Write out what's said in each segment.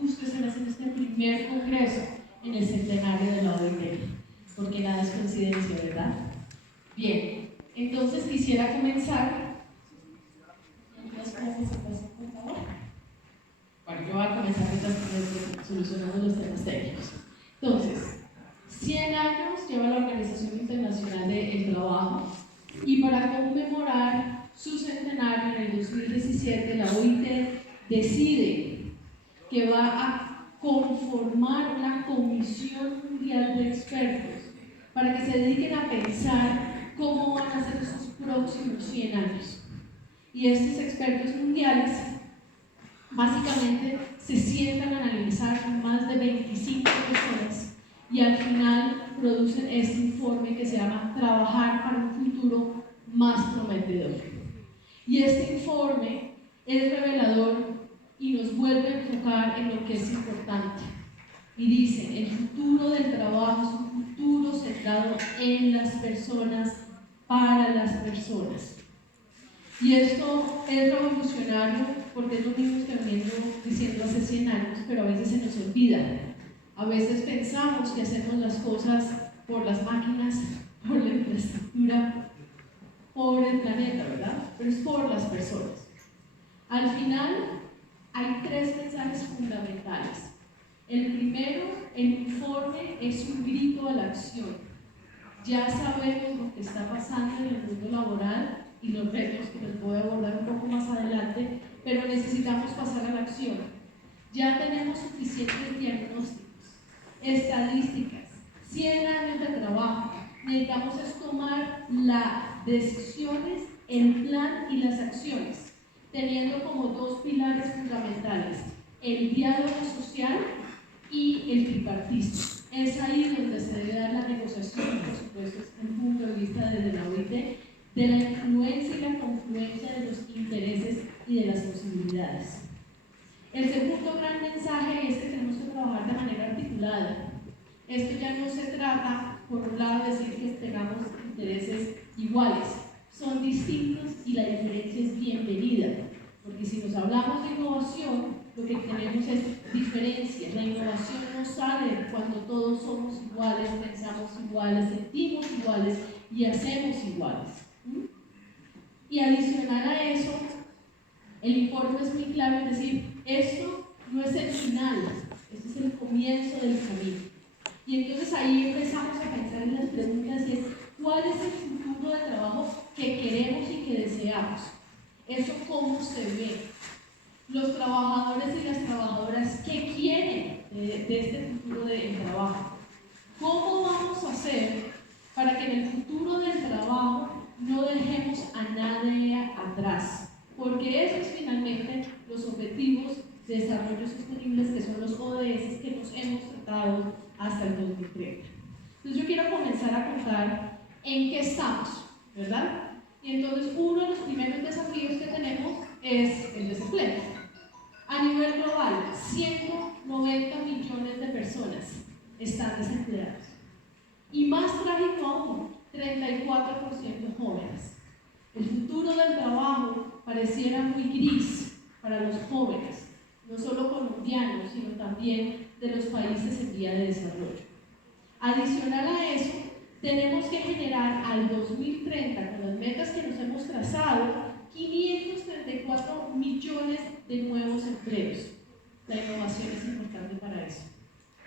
justo están haciendo este primer congreso en el centenario de la OIT, porque nada es coincidencia, ¿verdad? Bien, entonces quisiera comenzar. Por favor. Bueno, yo voy a comenzar mientras solucionamos los temas técnicos. Entonces, 100 años lleva la Organización Internacional del Trabajo, y para conmemorar su centenario en el 2017 la OIT decide que va a conformar una comisión mundial de expertos para que se dediquen a pensar cómo van a ser sus próximos 100 años. Y estos expertos mundiales básicamente se sientan a analizar con más de 25 personas y al final producen este informe que se llama Trabajar para un futuro más prometedor. Y este informe es revelador y nos vuelve a enfocar en lo que es importante. Y dice, el futuro del trabajo es un futuro centrado en las personas, para las personas. Y esto es revolucionario porque es lo mismo que venimos diciendo hace 100 años, pero a veces se nos olvida. A veces pensamos que hacemos las cosas por las máquinas, por la infraestructura, por el planeta, ¿verdad? Pero es por las personas. Al final, hay 3 mensajes fundamentales. El primero, el informe es un grito a la acción. Ya sabemos lo que está pasando en el mundo laboral y los retos que les voy a abordar un poco más adelante, pero necesitamos pasar a la acción. Ya tenemos suficientes diagnósticos, estadísticas, 100 años de trabajo. Necesitamos es tomar las decisiones, el plan y las acciones, teniendo como 2 pilares fundamentales: el diálogo social y el tripartismo. Es ahí donde se debe dar la negociación, por supuesto, desde un punto de vista desde la OIT, de la influencia y la confluencia de los intereses y de las posibilidades. El segundo gran mensaje es que tenemos que trabajar de manera articulada. Esto ya no se trata, por un lado, de decir que tengamos intereses iguales, son distintos y la diferencia es bienvenida, porque si nos hablamos de innovación, lo que tenemos es diferencia. La innovación no sale cuando todos somos iguales, pensamos iguales, sentimos iguales y hacemos iguales. Y adicional a eso, el informe es muy claro en decir, esto no es el final, este es el comienzo del camino. Y entonces ahí empezamos a pensar en las preguntas y es, ¿cuál es el futuro del trabajo que queremos y que deseamos? ¿Eso cómo se ve? Los trabajadores y las trabajadoras, ¿qué quieren de este futuro del trabajo? ¿Cómo vamos a hacer para que en el futuro del trabajo no dejemos a nadie atrás? Porque esos finalmente los objetivos de desarrollo sostenibles, que son los ODS que nos hemos tratado hasta el 2030. Entonces yo quiero comenzar a contar en qué estamos, ¿verdad? Y entonces uno de los primeros desafíos que tenemos es el desempleo. A nivel global, 190 millones de personas están desempleadas. Y más trágico aún, 34% jóvenes. El futuro del trabajo pareciera muy gris para los jóvenes, no solo colombianos, sino también de los países en vía de desarrollo. Adicional a eso, tenemos que generar al 2030, con las metas que nos hemos trazado, 534 millones de nuevos empleos. La innovación es importante para eso,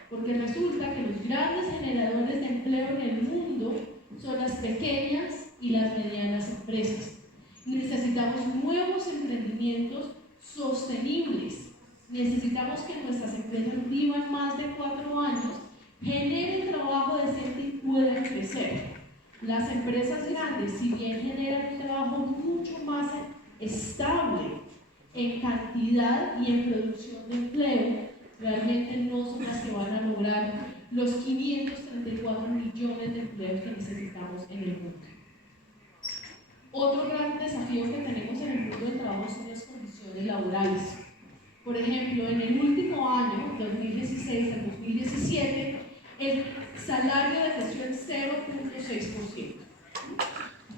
porque resulta que los grandes generadores de empleo en el mundo son las pequeñas y las medianas empresas. Necesitamos nuevos emprendimientos sostenibles. Necesitamos que nuestras empresas vivan más de 4 años, generen trabajo decente y puedan crecer. Las empresas grandes, si bien generan un trabajo mucho más estable en cantidad y en producción de empleo, realmente no son las que van a lograr los 534 millones de empleos que necesitamos en el mundo. Otro gran desafío que tenemos en el mundo del trabajo son las condiciones laborales. Por ejemplo, en el último año, 2016 al 2017, el salario decreció en 0.6%.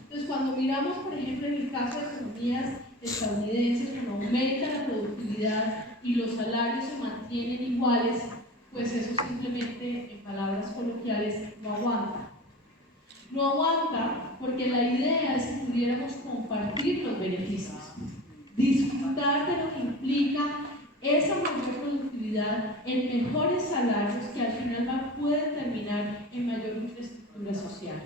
Entonces, cuando miramos, por ejemplo, en el caso de economías estadounidenses, cuando aumenta la productividad y los salarios se mantienen iguales, pues eso simplemente, en palabras coloquiales, no aguanta. No aguanta porque la idea es que pudiéramos compartir los beneficios, disfrutar de lo que implica esa mayor productividad en mejores salarios que al final pueden terminar en mayor infraestructura social.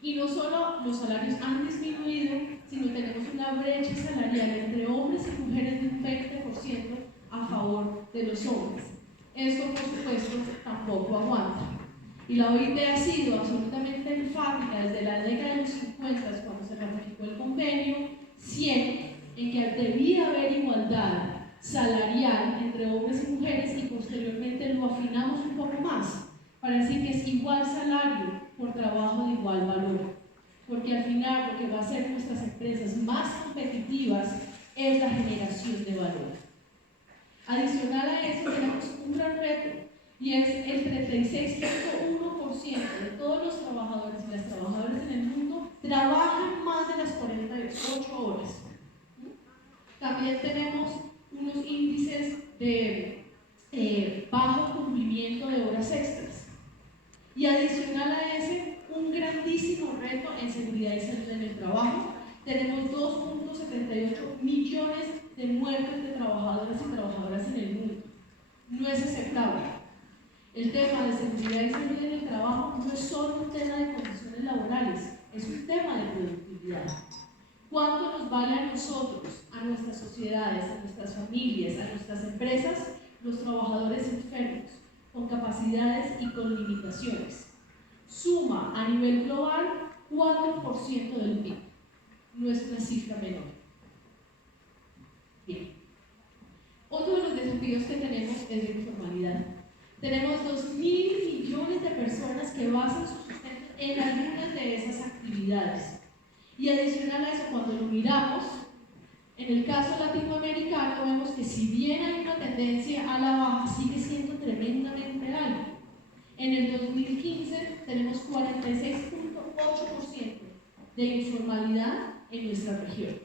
Y no solo los salarios han disminuido, sino tenemos una brecha salarial entre hombres y mujeres de un 20% a favor de los hombres. Esto, por supuesto, tampoco aguanta. Y la OIT ha sido absolutamente enfática desde la década de los 50, cuando se ratificó el convenio 100, en que debía haber igualdad salarial entre hombres y mujeres, y posteriormente lo afinamos un poco más para decir que es igual salario por trabajo de igual valor, porque al final lo que va a hacer nuestras empresas más competitivas es la generación de valor. Adicional a eso tenemos un gran reto, y es el 36.1% de todos los trabajadores y las trabajadoras en el mundo trabajan más de las 48 horas. También tenemos unos índices de bajo cumplimiento de horas extras. Y adicional a ese, un grandísimo reto en seguridad y salud en el trabajo. Tenemos 2.78 millones de muertes de trabajadores y trabajadoras en el mundo. No es aceptable. El tema de seguridad y salud en el trabajo no es solo un tema de condiciones laborales, es un tema de productividad. ¿Cuánto nos vale a nosotros, a nuestras sociedades, a nuestras familias, a nuestras empresas, los trabajadores enfermos, con capacidades y con limitaciones? Suma a nivel global 4% del PIB. No es una cifra menor. Bien. Otro de los desafíos que tenemos es la informalidad. Tenemos 2.000 millones de personas que basan su sustento en algunas de esas actividades. Y adicional a eso, cuando lo miramos, en el caso latinoamericano vemos que si bien hay una tendencia a la baja, sigue siendo tremendamente alto. En el 2015 tenemos 46.8% de informalidad en nuestra región.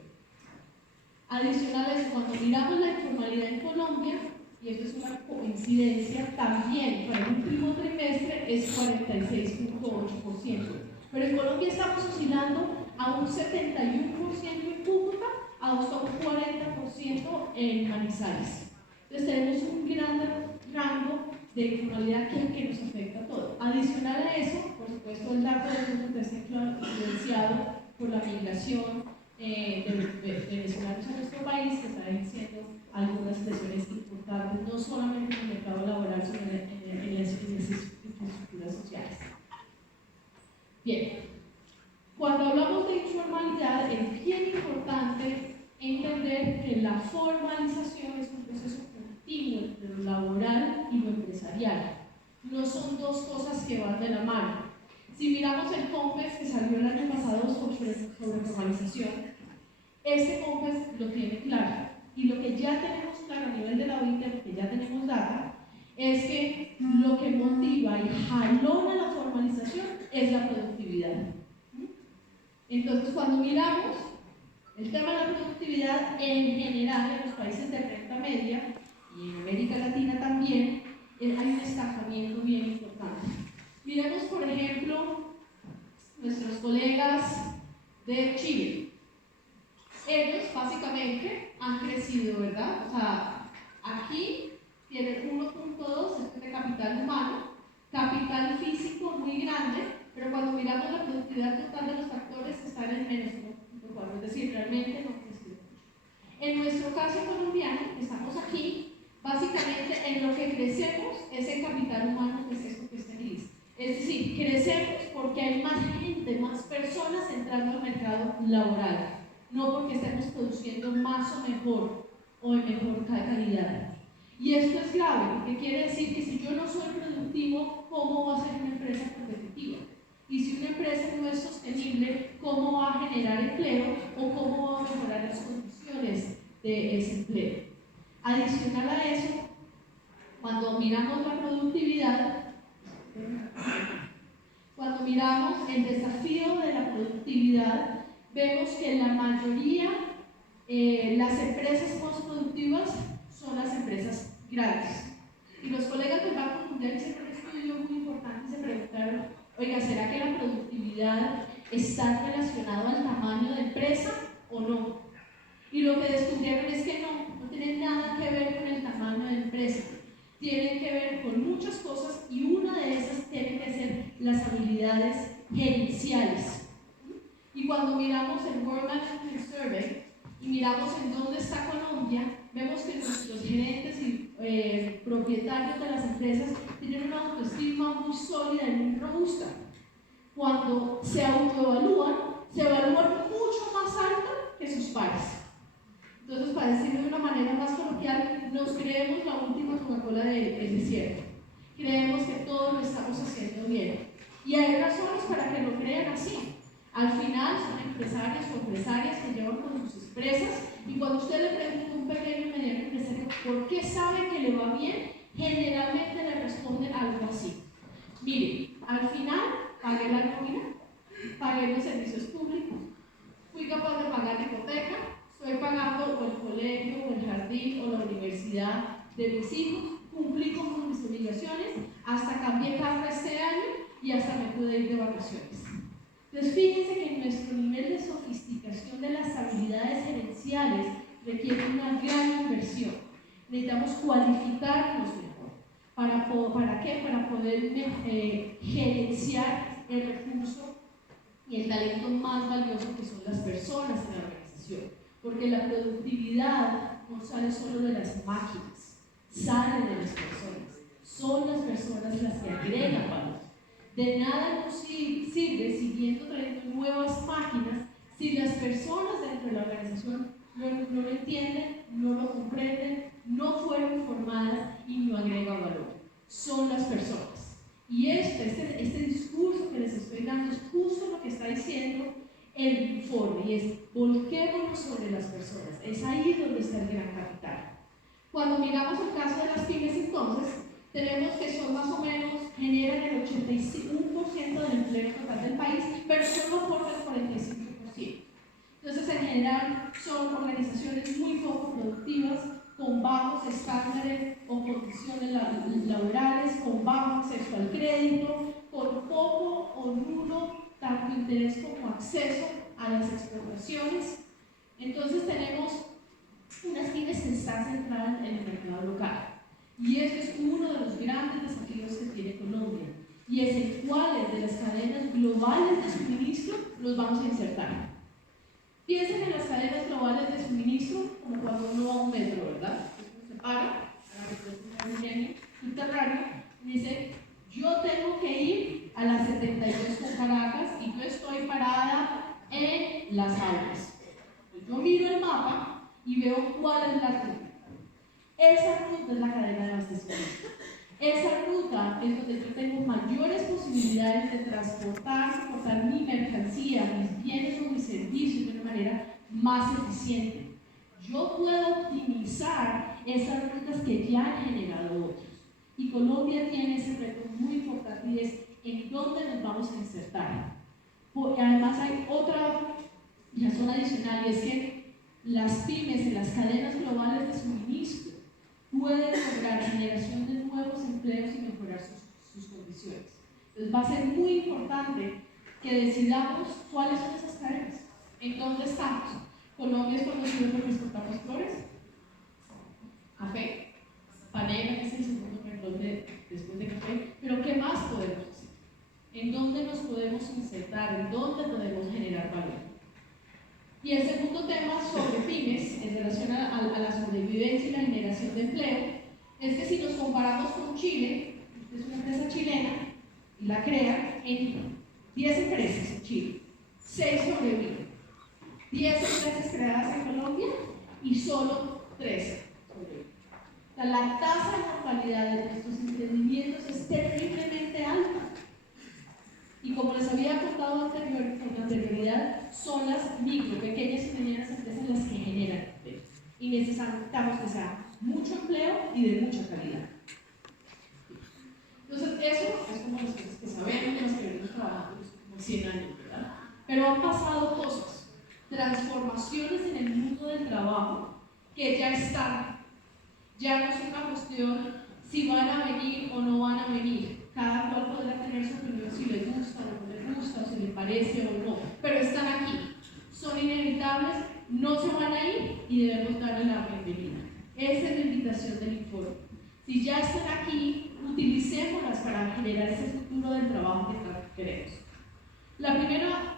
Adicional a eso, cuando miramos la informalidad en Colombia, y esto es una coincidencia, también para el último trimestre es 46.8%. Pero en Colombia estamos oscilando a un 71% en Cúcuta, hasta un 40% en Manizales. Entonces tenemos un gran rango de informalidad que nos afecta a todos. Adicional a eso, por supuesto, el dato de está influenciado por la migración de venezolanos a nuestro país, que está diciendo algunas presiones importantes, no solamente en el mercado laboral, sino en las infraestructuras sociales. Bien, cuando hablamos de informalidad, es bien importante entender que la formalización es un proceso continuo entre lo laboral y lo empresarial. No son dos cosas que van de la mano. Si miramos el COMPES que salió el año pasado sobre formalización, este COMPES lo tiene claro. Y lo que ya tenemos claro a nivel de la OIT, porque ya tenemos data, es que lo que motiva y jalona la formalización es la productividad. Entonces, cuando miramos el tema de la productividad en general en los países de renta media y en América Latina también, hay un estancamiento bien importante. Miremos, por ejemplo, nuestros colegas de Chile. Ellos básicamente han crecido, ¿verdad? O sea, aquí tienen 1.2 de capital humano, capital físico muy grande, pero cuando miramos la productividad total de los factores están en menos 1.4, es decir, realmente no crecido mucho. En nuestro caso colombiano, estamos aquí, básicamente en lo que crecemos es el capital humano, que es esto que está en lista. Es decir, crecemos porque hay más gente, más personas entrando al mercado laboral, no porque estemos produciendo más o mejor o en mejor calidad. Y esto es grave, porque quiere decir que si yo no soy productivo, ¿cómo va a ser una empresa competitiva? Y si una empresa no es sostenible, ¿cómo va a generar empleo o cómo va a mejorar las condiciones de ese empleo? Adicional a eso, cuando miramos la productividad, cuando miramos el desafío de la productividad, vemos que la mayoría, las empresas más productivas son las empresas grandes. Y los colegas del Banco Mundial hicieron un estudio muy importante y se preguntaron, oiga, ¿será que la productividad está relacionada al tamaño de empresa o no? Y lo que descubrieron es que no tiene nada que ver con el tamaño de empresa. Tienen que ver con muchas cosas y una de esas tiene que ser las habilidades gerenciales. Y cuando miramos el World Management Survey y miramos en dónde está Colombia, vemos que nuestros gerentes y propietarios de las empresas tienen una autoestima muy sólida y muy robusta. Cuando se autoevalúan, se evalúan mucho más alto que sus pares. Entonces, para decirlo de una manera más coloquial, nos creemos la última Coca-Cola del desierto. Creemos que todo lo estamos haciendo bien. Y hay razones para que lo crean así. Al final son empresarios o empresarias que llevan con sus empresas y cuando usted le pregunta a un pequeño y mediano empresario por qué sabe que le va bien, generalmente le responden algo así. Mire, al final pagué la nómina, pagué los servicios públicos, fui capaz de pagar la hipoteca, estoy pagando o el colegio, o el jardín, o la universidad de mis hijos, cumplí con mis obligaciones, hasta cambié carro este año y hasta me pude ir de vacaciones. Entonces, fíjense que nuestro nivel de sofisticación de las habilidades gerenciales requiere una gran inversión. Necesitamos cualificarnos mejor. ¿Para qué? Para poder gerenciar el recurso y el talento más valioso que son las personas en la organización. Porque la productividad no sale solo de las máquinas, sale de las personas. Son las personas las que agregan valor. De nada nos sirve siguiendo trayendo nuevas máquinas si las personas dentro de la organización no lo entienden, no lo comprenden, no fueron formadas y no agregan valor. Son las personas. Y este discurso que les estoy dando es justo lo que está diciendo el informe, y es volquémonos sobre las personas. Es ahí donde está el gran capital. Cuando miramos el caso de las pymes, entonces, tenemos que son más o menos, generan el 81% del empleo total del país, pero solo aportan el 45%. Entonces, en general, son organizaciones muy poco productivas, con bajos estándares o condiciones laborales, con bajo acceso al crédito, con poco o nulo tanto interés como acceso a las exportaciones. Entonces, tenemos unas pymes que están centradas en el mercado local. Y este es uno de los grandes desafíos que tiene Colombia, y es en cuáles de las cadenas globales de suministro los vamos a insertar. Piensen en las cadenas globales de suministro como cuando uno va a un metro, ¿verdad? Uno se para, a la represión del ingenio subterráneo, y dice, yo tengo que ir a las 72 con Caracas y yo estoy parada en Las Aulas. Pues yo miro el mapa y veo cuál es la ruta. Esa ruta es la cadena de abastecimiento. Esa ruta es donde yo tengo mayores posibilidades de transportar mi mercancía, mis bienes o mis servicios de una manera más eficiente. Yo puedo optimizar esas rutas que ya han generado otros. Y Colombia tiene ese reto muy importante, y es en dónde nos vamos a insertar. Y además hay otra razón adicional, y es que las pymes en las cadenas globales de suministro pueden lograr la generación de nuevos empleos y mejorar sus condiciones. Entonces va a ser muy importante que decidamos cuáles son esas cadenas, en dónde estamos. Colombia es conocido porque exportamos flores, café, panela, que es el segundo renglón después de café, pero ¿qué más podemos hacer? ¿En dónde nos podemos insertar? ¿En dónde podemos generar valor? Y el segundo tema sobre pymes, en relación a la sobrevivencia y la generación de empleo, es que si nos comparamos con Chile, usted es una empresa chilena y la crea en 10 empresas en Chile, 6 sobreviven. 10 empresas creadas en Colombia y solo 13 sobreviven. La tasa de mortalidad de nuestros emprendimientos es terriblemente alta. Y como les había contado con anterioridad, son las micro, pequeñas y medianas empresas las que generan empleo. Y necesitamos que sea mucho empleo y de mucha calidad. Entonces, eso es como las cosas que sabemos, las que venimos trabajando los últimos 100 años, ¿verdad? Pero han pasado cosas. transformaciones en el mundo del trabajo que ya están. Ya no es una cuestión si van a venir o no van a venir. Cada cual podrá tener su opinión si le gusta o no le gusta, o si le parece o no, pero están aquí. Son inevitables, no se van a ir y debemos darle la bienvenida. Esa es la invitación del informe. Si ya están aquí, utilicémoslas para generar ese futuro del trabajo que tanto queremos. La primera...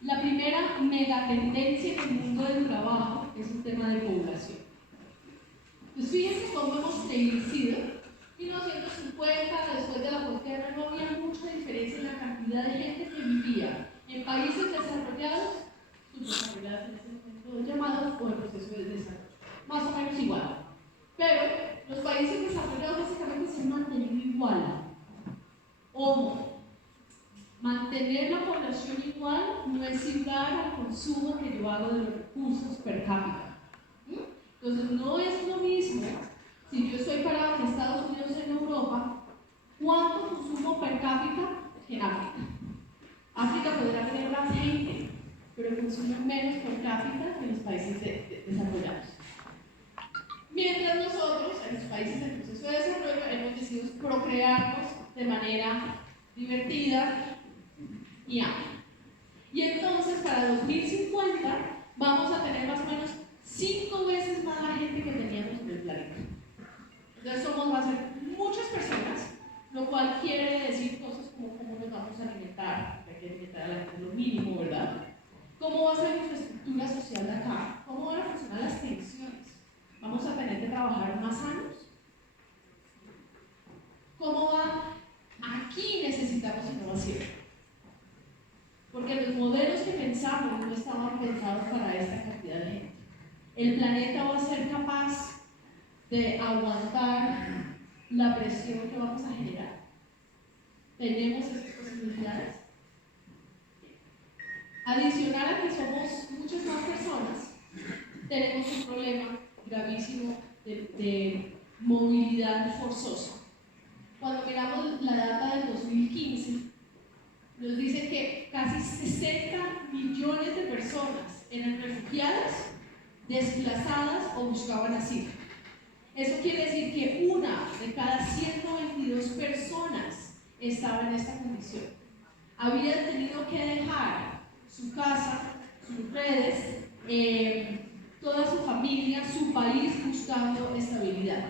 La primera megatendencia en el mundo del trabajo es un tema de población. Pues fíjense cómo hemos crecido. En 1950, después de la posguerra, no había mucha diferencia en la cantidad de gente que vivía en países desarrollados, subdesarrollados en ese momento llamados, o en proceso de desarrollo. Más o menos igual. Pero los países desarrollados básicamente se han mantenido igual. Ojo, mantener la población igual no es igual al consumo que yo hago de los recursos per cápita. Entonces, no es lo mismo si yo estoy parado en Estados Unidos o en Europa, ¿cuánto consumo per cápita que en África? África podrá tener más gente, pero consume menos per cápita que en los países desarrollados. Mientras nosotros, en los países en proceso de desarrollo, hemos decidido procrearnos de manera divertida y amplia. Y entonces, para 2050, vamos a tener más o menos 5 veces más la gente que teníamos en el planeta. Entonces, va a ser muchas personas, lo cual quiere decir cosas como cómo nos vamos a alimentar, hay que alimentar a la gente lo mínimo, ¿verdad? ¿Cómo va a ser nuestra estructura social acá? ¿Cómo van a funcionar las pensiones? ¿Vamos a tener que trabajar más años? ¿Cómo va? Aquí necesitamos innovación. Porque los modelos que pensamos no estaban pensados para esta cantidad de gente. El planeta va a ser capaz de aguantar la presión que vamos a generar. ¿Tenemos esas posibilidades? Adicional a que somos muchas más personas, tenemos un problema gravísimo de movilidad forzosa. Cuando miramos la data del 2015, nos dice que casi 60 millones de personas eran refugiadas, desplazadas o buscaban asilo. Eso quiere decir que una de cada 122 personas estaba en esta condición. Había tenido que dejar su casa, sus redes, toda su familia, su país buscando estabilidad.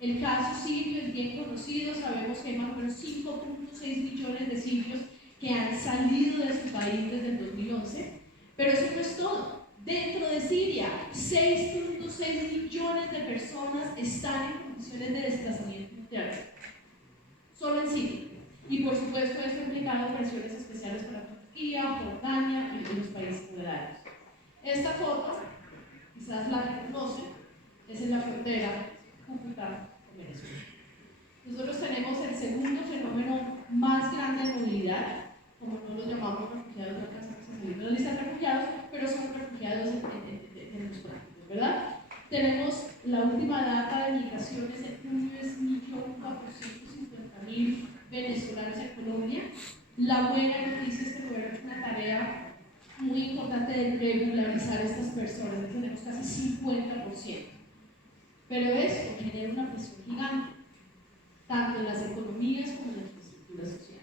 El caso sirio es bien conocido, sabemos que hay más o menos 5.6 millones de sirios que han salido de su país desde el 2011, pero eso no es todo. Dentro de Siria, 6.6 millones de personas están en condiciones de desplazamiento interno, solo en Siria. Y por supuesto esto ha implicado presiones especiales para Turquía, Jordania y los países aledaños. Esta foto, quizás la reconocen, es en la frontera Cúcuta con Venezuela. Nosotros tenemos el segundo fenómeno más grande de movilidad, como no los llamamos refugiados, no alcanzamos a salir de la lista de refugiados, pero son refugiados en los prácticos, ¿verdad? Tenemos la última data de migraciones en junio, es 1.450.000 venezolanos en Colombia. La buena noticia es que tuvieron una tarea muy importante de regularizar a estas personas, tenemos casi 50%. Pero esto genera una presión gigante, tanto en las economías como en la infraestructura social.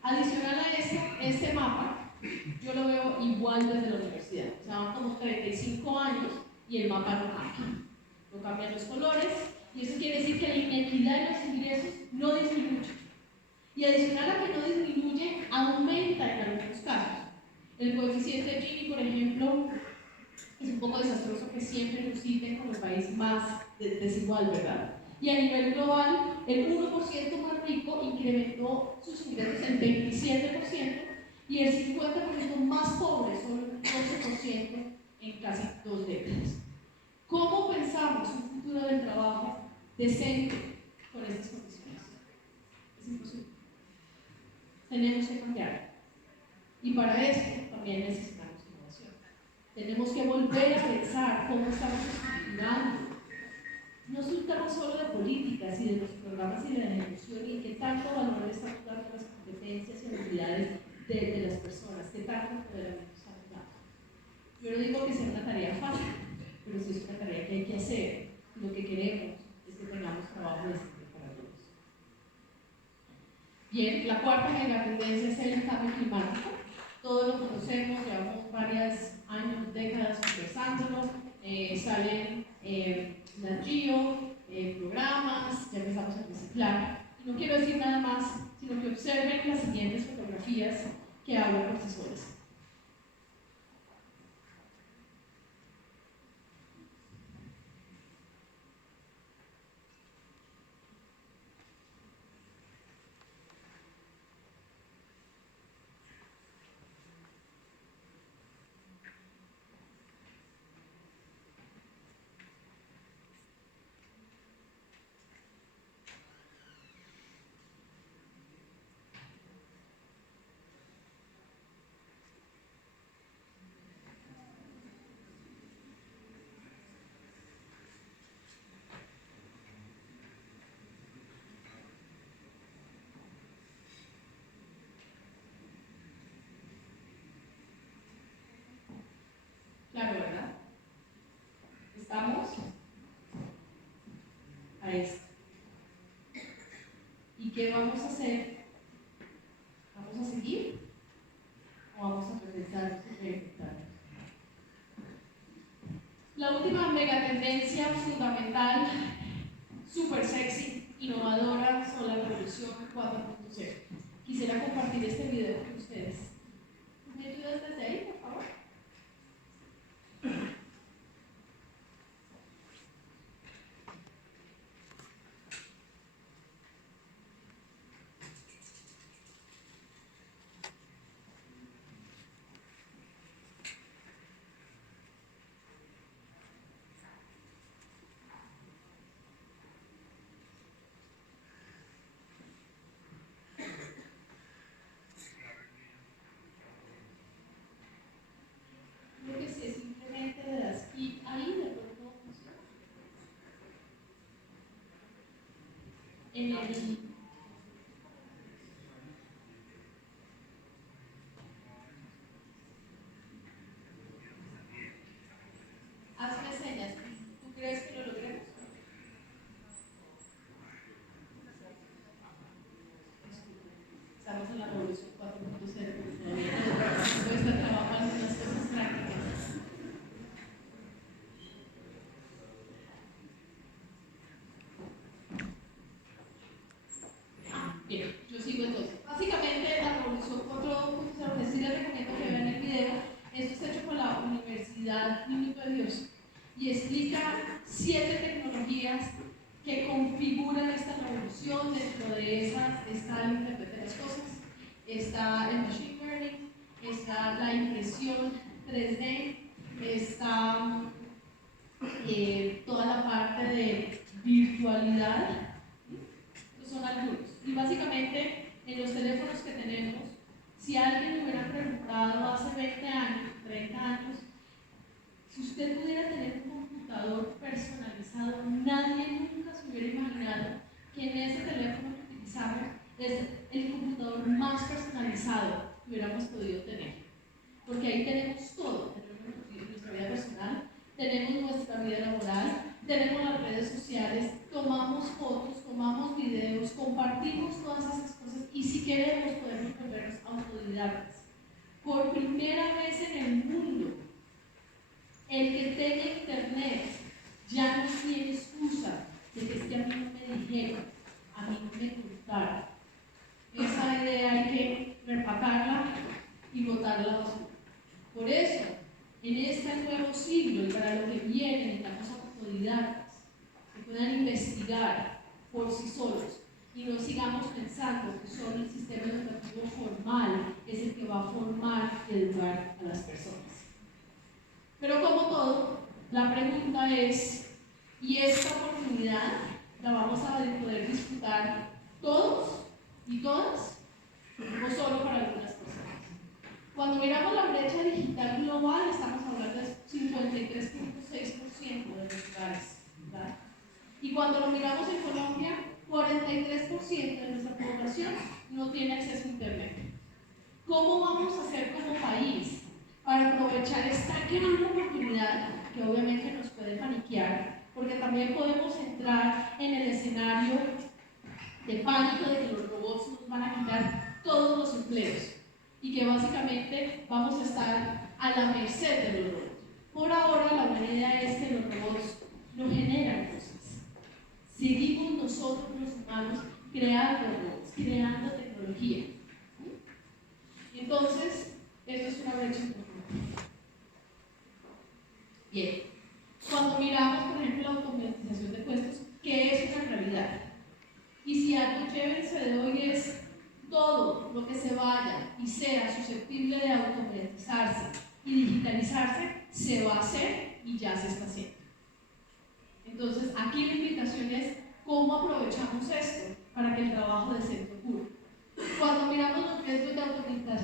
Adicional a este mapa, yo lo veo igual desde la universidad. O sea, van como 35 años y el mapa no cambia. No cambian los colores, y eso quiere decir que la inequidad en los ingresos no disminuye. Y adicional a que no disminuye, aumenta en algunos casos. El coeficiente de Gini, por ejemplo, es un poco desastroso que siempre nos citen como el país más desigual, ¿verdad? Y a nivel global, el 1% más rico incrementó sus ingresos en 27% y el 50% más pobre, solo un 12% en casi 2 décadas. ¿Cómo pensamos un futuro del trabajo decente con estas condiciones? Es imposible. Tenemos que cambiar. Y para esto también necesitamos innovación. Tenemos que volver a pensar cómo estamos estructurando no es un tema solo de políticas y de los programas y de la ejecución y qué tanto valor le estamos dando a las competencias y habilidades de las personas, qué tanto empoderamiento estamos dando. Yo no digo que sea una tarea fácil, pero sí es una tarea que hay que hacer. Lo que queremos es que tengamos trabajo decente para todos. Bien, la cuarta megatendencia es el cambio climático. Todos lo conocemos, llevamos varios años, décadas conversándolo, salen las GEO, programas, ya empezamos a reciclar. Y no quiero decir nada más, sino que observen las siguientes fotografías que hablan por sí solas. Claro, ¿verdad? Estamos a esto. ¿Y qué vamos a hacer? ¿Vamos a seguir o vamos a repensar y reinventarnos? La última megatendencia fundamental, súper sexy, innovadora, son la revolución 4.0. Quisiera compartir este video con ustedes. ¿Me ayudas desde ahí, por favor? Creo que si simplemente le das clic ahí, de pronto funciona. En el hazme señas. ¿Tú crees que lo logremos? Estamos en la revolución 4.0, todavía no cuesta trabajo algunas cosas prácticas. Bien, yo sigo entonces. Básicamente, la revolución 4.0, que sí les recomiendo que vean el video, esto está hecho por la Universidad Niño de Dios y explica 7 tecnologías que configuran esta revolución. Dentro de esas está el Internet de las Cosas, está el Machine Learning, está la impresión 3D, está toda la parte de virtualidad. Estos son algunos. Y básicamente, en los teléfonos que tenemos, si alguien me hubiera preguntado hace 20 años, 30 años, si usted pudiera tener un computador personalizado, nadie nunca se hubiera imaginado que en ese teléfono que utilizamos es el computador más personalizado que hubiéramos podido tener. Porque ahí tenemos todo, tenemos nuestra vida personal, tenemos nuestra vida laboral, tenemos las redes sociales, tomamos fotos, tomamos videos, compartimos todas esas cosas y si queremos podemos volvernos autodidactas. Por primera vez en el mundo, el que tenga internet ya no tiene excusa de que es que a mí no me dijeron, a mí no me contaron. Esa idea hay que repacarla y botarla a la basura. Por eso, en este nuevo siglo y para lo que viene, necesitamos autodidactas que puedan investigar por sí solos y no sigamos pensando que solo el sistema educativo formal es el que va a formar y educar a las personas. Pero como todo, la pregunta es, ¿y esta oportunidad la vamos a poder disfrutar todos y todas o solo para algunas personas? Cuando miramos la brecha digital global, estamos hablando del 53.6% de los lugares, ¿verdad? Y Cuando lo miramos en Colombia, 43% de nuestra población no tiene acceso a Internet. ¿Cómo vamos a hacer como país para aprovechar esta gran oportunidad que obviamente nos puede paniquear? Porque también podemos entrar en el escenario de pánico de que los robots nos van a quitar todos los empleos y que básicamente vamos a estar a la merced de los robots. Por ahora la buena idea es que los robots no generan cosas. Seguimos nosotros los humanos creando robots, creando tecnología. Entonces, esto es una brecha importante. Bien, cuando miramos, por ejemplo, la automatización de puestos, ¿qué es una realidad? Y si algo llévense de hoy es todo lo que se vaya y sea susceptible de automatizarse y digitalizarse, se va a hacer y ya se está haciendo. Entonces, aquí la invitación es cómo aprovechamos esto para que el trabajo decente ocurra. Cuando miramos los riesgos de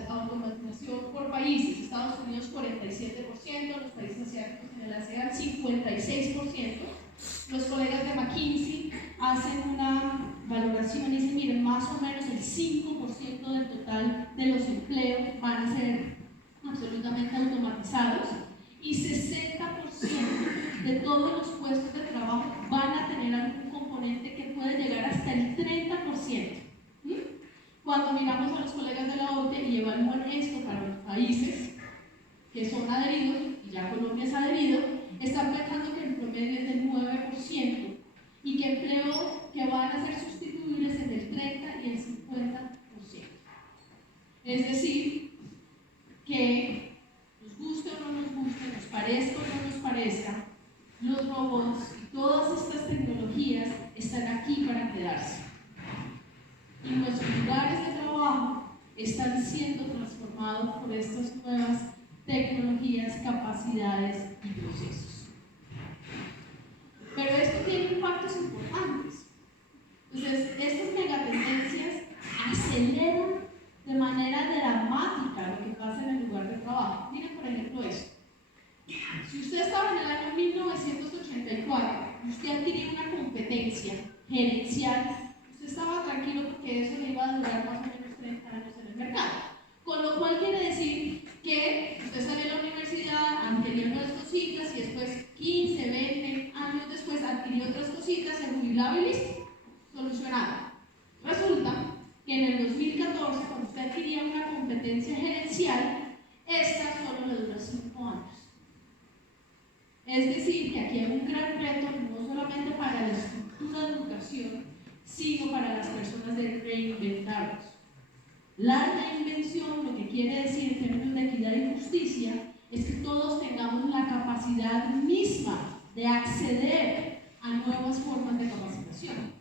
automatización por países, Estados Unidos 47%, los países asiáticos en el ASEAN 56%, los colegas de McKinsey hacen una valoración y dicen, miren, más o menos el 5% del total de los empleos van a ser absolutamente automatizados y 60% de todos los puestos de trabajo van a tener algún componente que puede llegar hasta el 30%. Cuando miramos a los colegas de la OCDE y evalúan esto para los países que son adheridos, y ya Colombia es adherido, están pensando que el promedio es del 9% y que empleos que van a ser sustituibles es del 30 y el 50%. Es decir, que nos guste o no nos guste, nos parezca o no nos parezca, los robots y todas estas tecnologías están aquí para quedarse. Y nuestros lugares de trabajo están siendo transformados por estas nuevas tecnologías, capacidades y procesos. Pero esto tiene impactos importantes. Entonces, estas megatendencias aceleran de manera dramática lo que pasa en el lugar de trabajo. Miren, por ejemplo, esto. Si usted estaba en el año 1984 y usted adquirió una competencia gerencial, usted estaba tranquilo porque eso le iba a durar más o menos 30 años en el mercado. Con lo cual quiere decir que usted salió de la universidad, adquirió unas cositas y después 15, 20 años después adquirió otras cositas, se jubilaba y listo, solucionado. Resulta que en el 2014, cuando usted adquiría una competencia gerencial, esta solo le dura 5 años. Es decir, que aquí hay un gran reto, no solamente para la estructura de educación, sino para las personas de reinventarnos. La reinvención, lo que quiere decir en términos de equidad y justicia, es que todos tengamos la capacidad misma de acceder a nuevas formas de capacitación.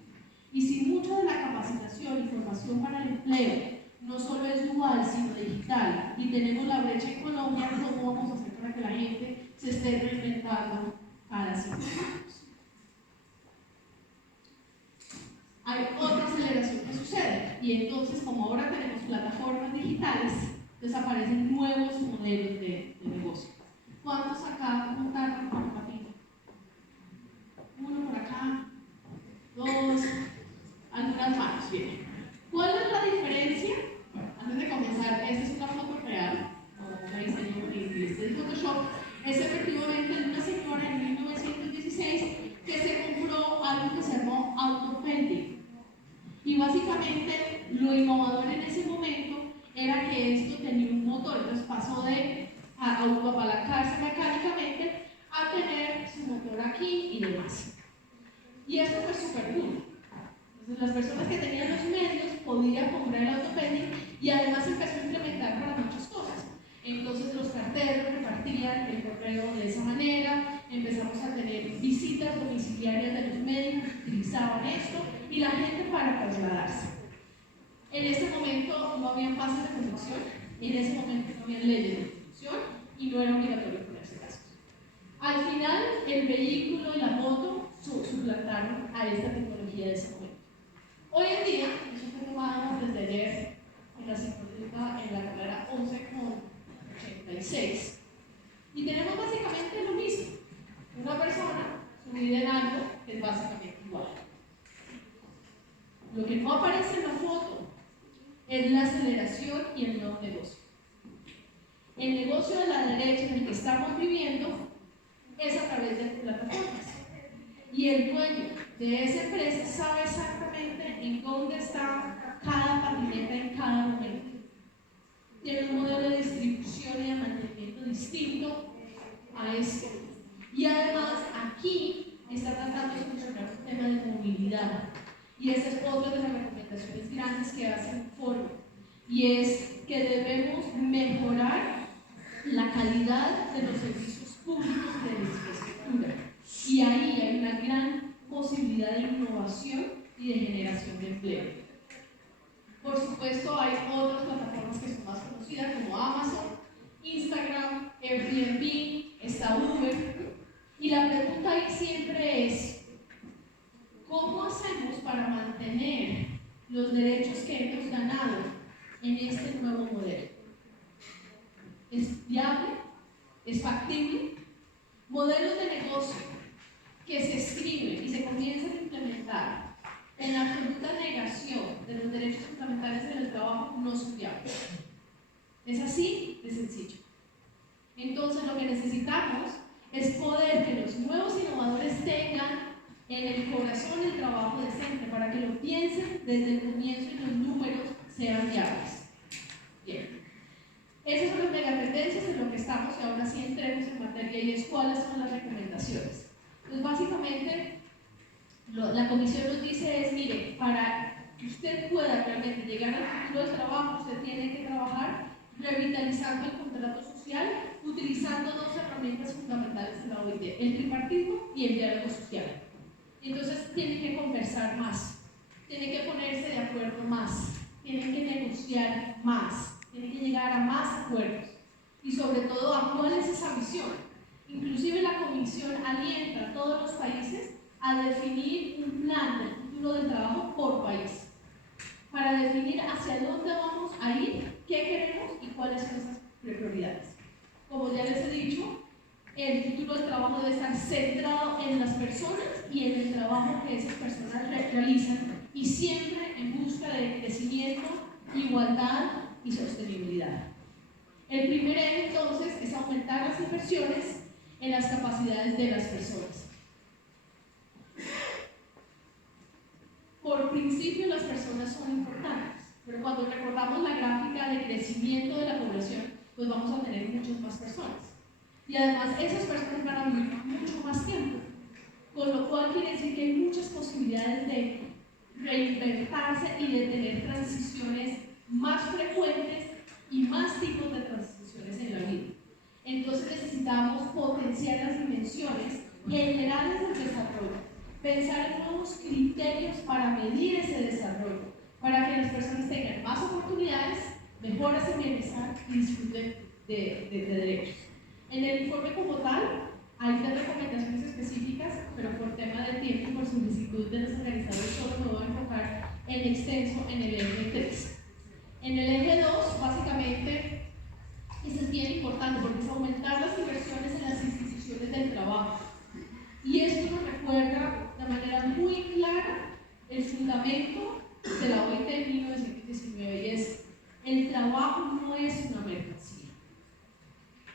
Y si mucha de la capacitación y formación para el empleo no solo es dual, sino digital, y tenemos la brecha en Colombia, ¿cómo vamos a hacer para que la gente se esté reinventando cada 5 años? Hay otra aceleración que sucede, y entonces, como ahora tenemos plataformas digitales, desaparecen nuevos modelos de negocio. ¿Cuántos acá contaron con un papito? Uno por acá, dos, algunas manos, bien. ¿Cuál es la diferencia? Antes de comenzar, esta es una foto real, como la diseño en inglés del Photoshop, es efectivamente de una señora en 1916 que se compró algo que se llamó autopending. Y básicamente lo innovador en ese momento era que esto tenía un motor, entonces pasó de autoapalancarse mecánicamente a tener su motor aquí y demás. Y eso fue súper cool. Entonces las personas que tenían los medios podían comprar el autopending y además empezó a implementar para muchas cosas. Entonces los carteros repartían el correo de esa manera, empezamos a tener visitas domiciliarias de los médicos que utilizaban esto y la gente para trasladarse. En ese momento no había pases de conducción, en ese momento no había leyes de conducción y no era obligatorio ponerse cascos. Al final el vehículo y la moto suplantaron a esta tecnología de ese momento. Hoy en día, eso fue tomado desde ayer en la carrera 11,86 y tenemos básicamente lo mismo, una persona subida en algo que es básicamente igual. es la aceleración y el nuevo negocio. El negocio de la derecha en el que estamos viviendo es a través de plataformas. Y el dueño de esa empresa sabe exactamente en dónde está cada patineta en cada momento. Tiene un modelo de distribución y de mantenimiento distinto a este. Y además aquí está tratando de solucionar un tema de movilidad. Y esa es otra de las recomendaciones grandes que hace el foro. Y es que debemos mejorar la calidad de los servicios públicos y de la infraestructura. Y ahí hay una gran posibilidad de innovación y de generación de empleo. Por supuesto, hay otras plataformas que son más conocidas como Amazon, Instagram, Airbnb, está Uber. Y la pregunta ahí siempre es, ¿cómo hacemos para mantener los derechos que hemos ganado en este nuevo modelo? ¿Es viable? ¿Es factible? Modelos de negocio que se escriben y se comienzan a implementar en la absoluta negación de los derechos fundamentales en el trabajo no son viables. Es así de sencillo. Entonces lo que necesitamos es poder que los nuevos innovadores tengan en el corazón el trabajo decente para que lo piensen desde el comienzo y los números sean viables. Bien. Esas son las megatendencias en lo que estamos y ahora sí entremos en materia y es cuáles son las recomendaciones. Entonces básicamente la comisión nos dice es, mire, para que usted pueda realmente llegar al futuro del trabajo, usted tiene que trabajar revitalizando el contrato social, utilizando dos herramientas fundamentales de la OIT, el tripartismo y el diálogo social. Entonces tiene que conversar más, tiene que ponerse de acuerdo más, tiene que negociar más, tiene que llegar a más acuerdos y sobre todo a cuál es esa visión. Inclusive la comisión alienta a todos los países a definir un plan del futuro del trabajo por país, para definir hacia dónde vamos a ir, qué queremos y cuáles son esas prioridades. Como ya les he dicho, el futuro del trabajo debe estar centrado en las personas y en el trabajo que esas personas realizan y siempre en busca de crecimiento, igualdad y sostenibilidad. El primer eje entonces es aumentar las inversiones en las capacidades de las personas. Por principio las personas son importantes, pero cuando recordamos la gráfica de crecimiento de la población, pues vamos a tener muchas más personas. Y además esas personas van a vivir mucho más tiempo, con lo cual quiere decir que hay muchas posibilidades de reinventarse y de tener transiciones más frecuentes y más tipos de transiciones en la vida. Entonces necesitamos potenciar las dimensiones generales del desarrollo, pensar en nuevos criterios para medir ese desarrollo, para que las personas tengan más oportunidades, mejoras en bienestar y disfruten de derechos. En el informe como tal, hay 3 recomendaciones específicas, pero por tema de tiempo y por solicitud de los organizadores solo me voy a enfocar en extenso en el eje 3. En el eje 2, básicamente, eso es bien importante porque es aumentar las inversiones en las instituciones del trabajo. Y esto nos recuerda de manera muy clara el fundamento de la OIT en 1919 y es: el trabajo no es una mercancía.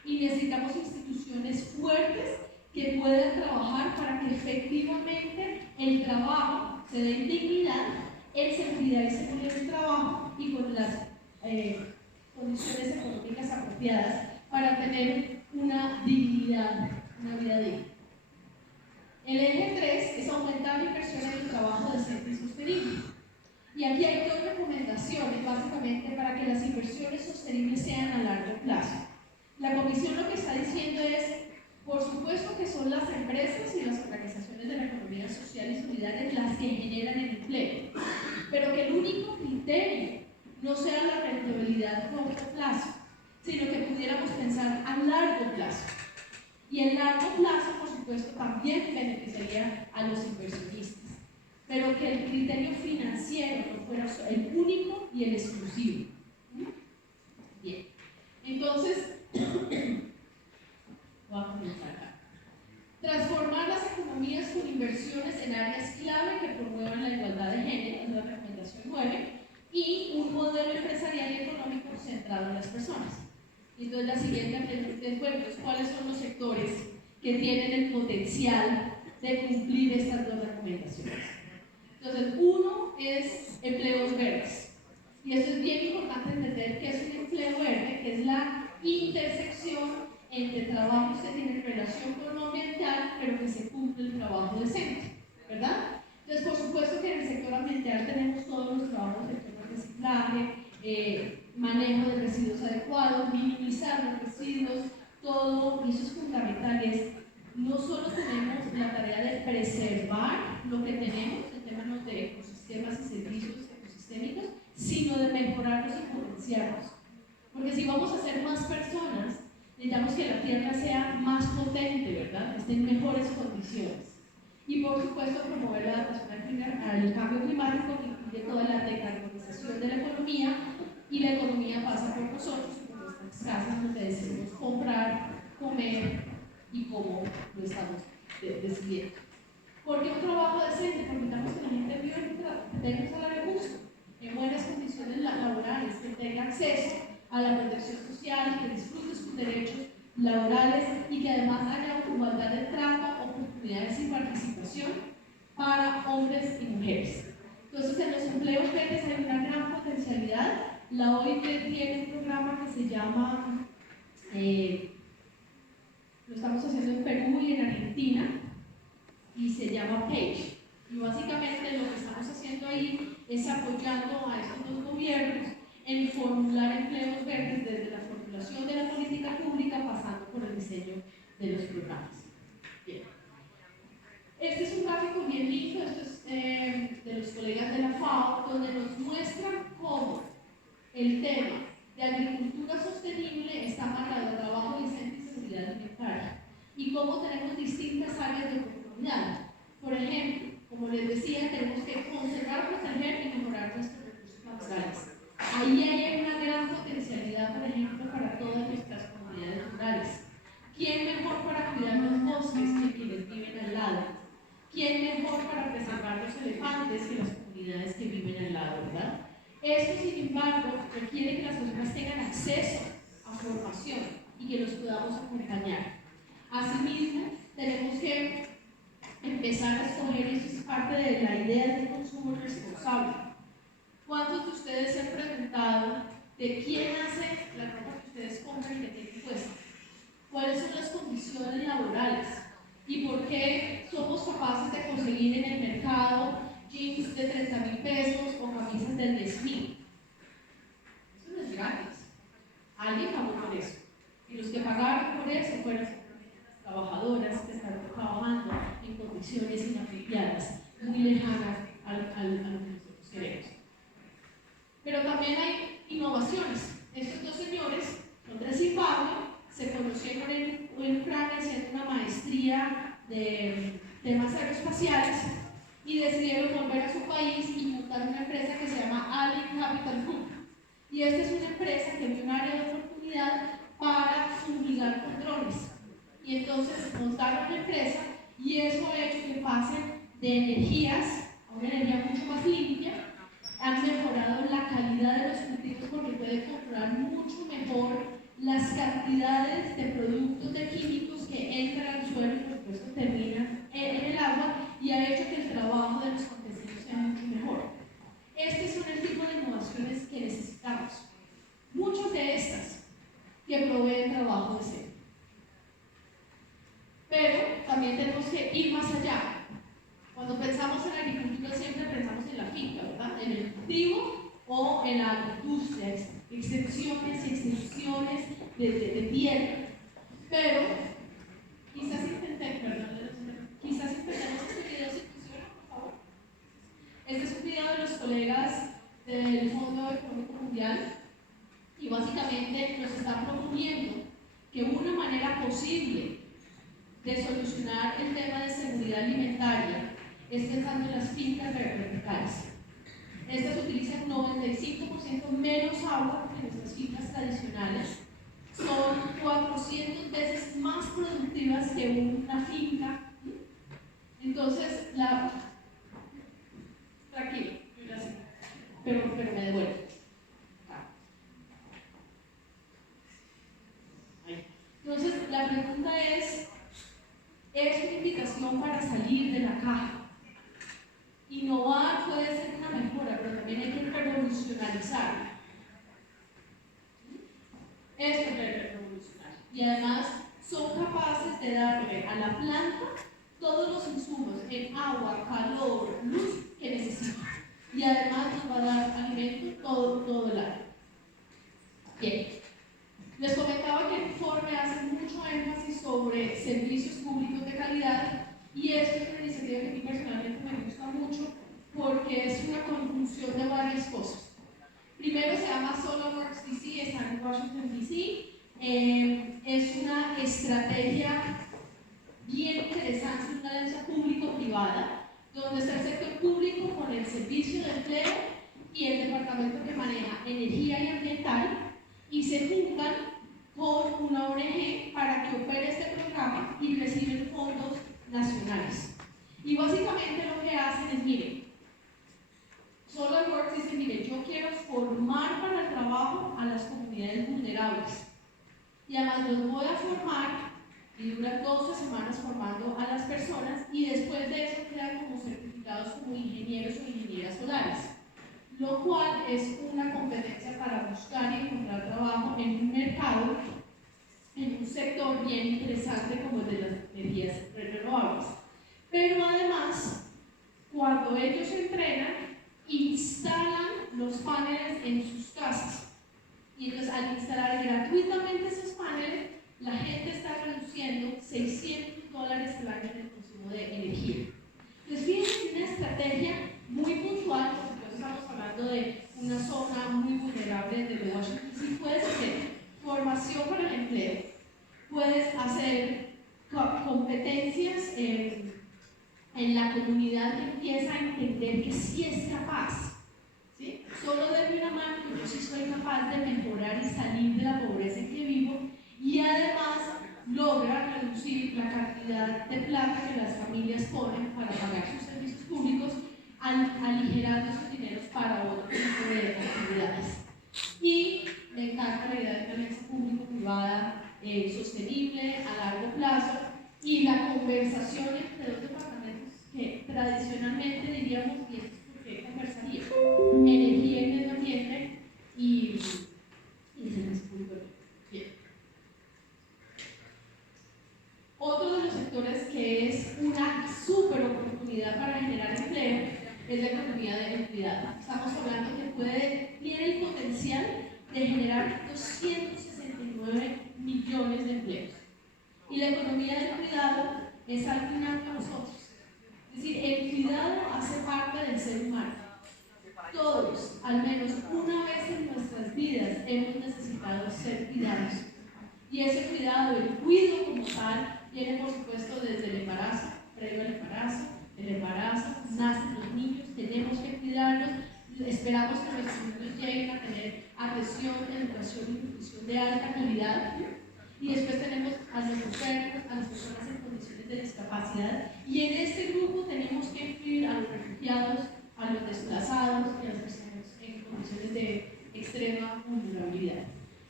Y necesitamos instituciones fuertes que puedan trabajar para que efectivamente el trabajo se dé en dignidad, en seguridad y seguridad del trabajo y con las condiciones económicas apropiadas para tener una dignidad, una vida digna. El eje 3 es aumentar la inversión en el trabajo decente y sostenible. Y aquí hay 2 recomendaciones básicamente para que las inversiones sostenibles sean a largo plazo. La comisión lo que está diciendo es, por supuesto que son las empresas y las organizaciones de la economía social y solidaria las que generan el empleo, pero que el único criterio no sea la rentabilidad a corto plazo, sino que pudiéramos pensar a largo plazo. Y el largo plazo, por supuesto, también beneficiaría a los inversionistas, pero que el criterio financiero no fuera el único y el exclusivo. Bien, entonces, voy a comenzar acá. Transformar las economías con inversiones en áreas clave que promuevan la igualdad de género, es la recomendación 9, y un modelo empresarial centrado en las personas. Y entonces la siguiente pregunta es, bueno, entonces, ¿cuáles son los sectores que tienen el potencial de cumplir estas dos recomendaciones? Entonces, uno es empleos verdes. Y esto es bien importante entender que es un empleo verde, que es la intersección entre trabajos que tienen relación con lo ambiental, pero que se cumple el trabajo decente, ¿verdad? Entonces, por supuesto que en el sector ambiental tenemos todos los trabajos del sector de reciclaje, manejo de residuos adecuados, minimizar los residuos, todo, y eso es fundamental. No solo tenemos la tarea de preservar lo que tenemos en términos de ecosistemas y servicios ecosistémicos, sino de mejorarlos y potenciarlos. Porque si vamos a ser más personas, necesitamos que la tierra sea más potente, ¿verdad? Que esté en mejores condiciones. Y por supuesto promover la adaptación al cambio climático, que incluye toda la decarbonización de la economía, y la economía pasa por nosotros, por nuestras casas, donde decidimos comprar, comer y cómo lo estamos decidiendo. ¿Por qué un trabajo decente? Porque necesitamos que la gente viva que tenga un salario justo, en buenas condiciones laborales, que tenga acceso a la protección social, que disfrute sus derechos laborales y que además haya igualdad de trato, oportunidades y participación para hombres y mujeres. Entonces, en los empleos verdes hay una gran potencialidad. La OIT tiene un programa que se llama, lo estamos haciendo en Perú y en Argentina, y se llama PAGE. Y básicamente lo que estamos haciendo ahí es apoyando a estos dos gobiernos en formular empleos verdes desde la formulación de la política pública, pasando por el diseño de los programas. Bien. Este es un gráfico bien lindo, esto es de los colegas de la FAO, donde nos muestran cómo el tema de agricultura sostenible está amarrado a trabajo decente y seguridad alimentaria, y cómo tenemos distintas áreas de oportunidad. Por ejemplo, como les decía, tenemos que conservar, proteger y mejorar nuestros recursos naturales. Ahí hay una gran potencialidad, por ejemplo, para todas nuestras comunidades rurales. ¿Quién mejor para cuidar los bosques que quienes viven al lado? ¿Quién mejor para preservar los elefantes que las comunidades que viven al lado, verdad? Esto, sin embargo, requiere que las personas tengan acceso a formación y que los podamos acompañar. Asimismo, tenemos que empezar a escoger, y eso es parte de la idea del consumo responsable. ¿Cuántos de ustedes se han preguntado de quién hace la ropa que ustedes compran y que tienen puesta? ¿Cuáles son las condiciones laborales? ¿Y por qué somos capaces de conseguir en el mercado jeans de 30.000 pesos o camisas de 10.000? Eso no es gratis. Alguien pagó por eso. Y los que pagaron por eso fueron trabajadoras que están trabajando en condiciones inapropiadas, muy lejanas a lo que nosotros queremos. Pero también hay innovaciones. Estos dos señores son de Zimbabue, se conocieron en Ucrania haciendo una maestría de temas aeroespaciales y decidieron volver a su país y montar una empresa que se llama Alien Capital Group. Y esta es una empresa que vio un área de oportunidad para fumigar con drones. Y entonces montaron la empresa y eso ha hecho que pasen de energías a una energía mucho más limpia. Han mejorado la calidad de los cultivos porque puede controlar mucho mejor las cantidades de productos de químicos que entran al suelo y por supuesto terminan en el agua, y ha hecho que el trabajo de los campesinos sea mucho mejor. Este son el tipo de innovaciones que necesitamos. Muchas de estas que proveen trabajo decente. Pero también tenemos que ir más allá. Cuando pensamos en agricultura siempre pensamos en la finca, ¿verdad? En el cultivo o en la agroindustria, extensiones y extensiones de tierra. Pero quizás intentemos este video si funciona, por favor. Este es un video de los colegas del Fondo Económico Mundial y básicamente nos están promoviendo que una manera posible de solucionar el tema de seguridad alimentaria es pensando en las fincas verticales. Estas utilizan 95% menos agua que nuestras fincas tradicionales, son 400 veces más productivas que una finca. Entonces, tranquilo, pero me devuelvo. formación para salir de la caja. Innovar puede ser una mejora, pero también hay que revolucionarizar. Esto es revolucionar. Y además son capaces de darle a la planta todos los insumos en agua, calor, luz que necesita. Y además nos va a dar alimento todo el año. Bien. Les comentaba que el informe hace mucho énfasis sobre servicios públicos de calidad, y esta es una iniciativa que a mí personalmente me gusta mucho porque es una conjunción de varias cosas. Primero, se llama SolarWorks DC, está en Washington DC. Es una estrategia bien interesante, una alianza público-privada, donde está el sector público con el servicio de empleo y el departamento que maneja energía y ambiental, y se juntan con una ONG para que opere este programa y reciben fondos nacionales. Y básicamente lo que hacen es, miren, SolarWorks dice, miren, yo quiero formar para el trabajo a las comunidades vulnerables. Y además los voy a formar y duran 12 semanas formando a las personas, y después de eso quedan como certificados como ingenieros o ingenieras solares, lo cual es una competencia para buscar y encontrar trabajo en un mercado, en un sector bien interesante como el de las energías renovables. Pero además, cuando ellos entrenan, instalan los paneles en sus casas. Y entonces, al instalar gratuitamente esos paneles, la gente está reduciendo $600 al año en el consumo de energía. Entonces, fíjense, una estrategia muy puntual, porque estamos hablando de una zona muy vulnerable de Washington. Si puedes hacer formación para el empleo, puedes hacer competencias en la comunidad que empieza a entender que sí es capaz. ¿Sí? Solo denme una mano que yo sí soy capaz de mejorar y salir de la pobreza en que vivo, y además logra reducir la cantidad de plata que las familias ponen para pagar sus servicios públicos, aligerando esos dineros para otro tipo de actividades. Y me encanta la idea de una alianza público-privada sostenible a largo plazo, y la conversación entre dos departamentos que tradicionalmente diríamos, y esto es porque conversaría, energía y medio ambiente y servicios públicos. Bien. Otro de los sectores que es una súper oportunidad para generar empleo es la economía del cuidado. Estamos hablando que tiene el potencial de generar 269 millones de empleos. Y la economía del cuidado es algo innato a nosotros. Es decir, el cuidado hace parte del ser humano. Todos, al menos una vez en nuestras vidas, hemos necesitado ser cuidados. Y ese cuidado, el cuidado como tal, viene por supuesto desde el embarazo, previo al embarazo, el embarazo, nacen los niños, tenemos que cuidarlos, esperamos que nuestros niños lleguen a tener atención, educación y nutrición de alta calidad. Y después tenemos a los enfermos, a las personas en condiciones de discapacidad, y en este grupo tenemos que incluir a los refugiados, a los desplazados y a las personas en condiciones de extrema vulnerabilidad.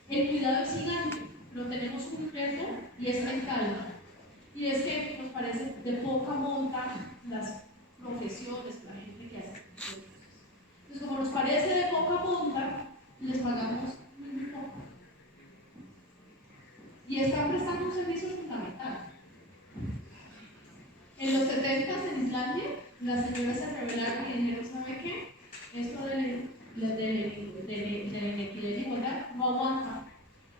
El cuidado es gigante, pero tenemos un reto y es mental. Y es que nos parece de poca monta las profesiones, la gente que hace cosas. Entonces, como nos parece de poca monta, les pagamos muy poco. Y están prestando un servicio fundamental. En los 70 en Islandia, las señoras se rebelaron y dijeron, ¿sabe qué? Esto de la inequidad y igualdad no aguanta.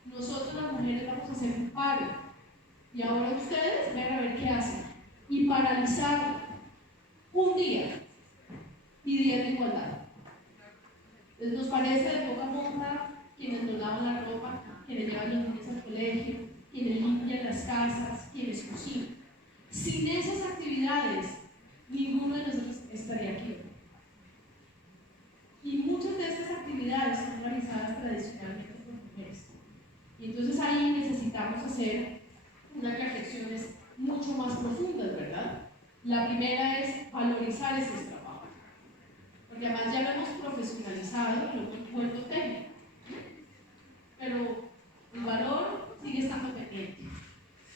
Nosotros las mujeres vamos a hacer un paro. Y ahora ustedes van a ver qué hacen. Y paralizar un día pidiendo igualdad. Entonces nos parece de poca monta quienes nos lavan la ropa, quienes llevan los niños al colegio, quienes limpian las casas, quienes cocinan. Sin esas actividades, ninguno de nosotros estaría aquí. Y muchas de estas actividades son realizadas tradicionalmente por mujeres. Y entonces ahí necesitamos hacer unas reflexiones mucho más profundas, ¿verdad? La primera es valorizar ese trabajo. Porque además ya lo hemos profesionalizado, lo hemos vuelto técnico. Pero el valor sigue estando pendiente.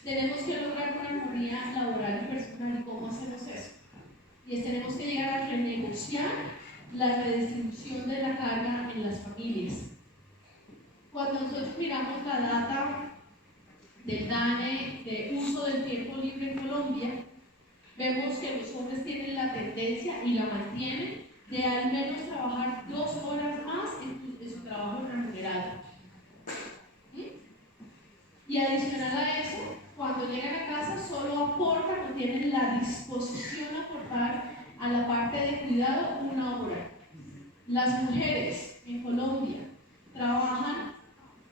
Tenemos que lograr una armonía laboral y personal. ¿Y cómo ¿Cómo hacemos eso? Y tenemos que llegar a renegociar la redistribución de la carga en las familias. Cuando nosotros miramos la data del DANE de uso del tiempo libre en Colombia, vemos que los hombres tienen la tendencia y la mantienen de al menos trabajar 2 horas más en su trabajo remunerado. Y adicional a eso, cuando llegan a casa solo aportan o tienen la disposición a aportar a la parte de cuidado 1 hora. Las mujeres en Colombia trabajan